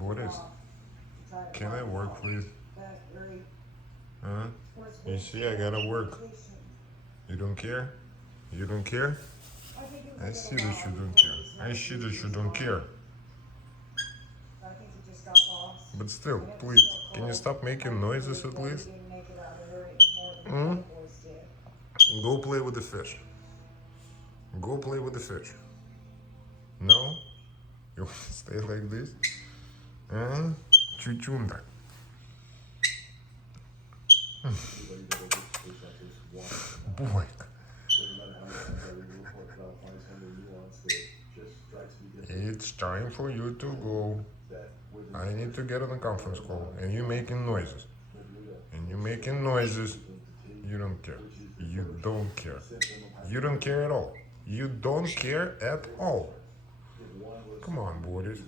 Boris, can I work, please? Huh? You see, I gotta work. You don't care? You don't care? I see that you don't care. I see that you don't care. But still, please, can you stop making noises at least? Hmm? Go play with the fish. Go play with the fish. No? You want to stay like this? Huh? Чучунда. Boy. It's time for you to go. I need to get on a conference call, and you're making noises. And you're making noises. You don't care. You don't care. You don't care at all. You don't care at all. Come on, Boris.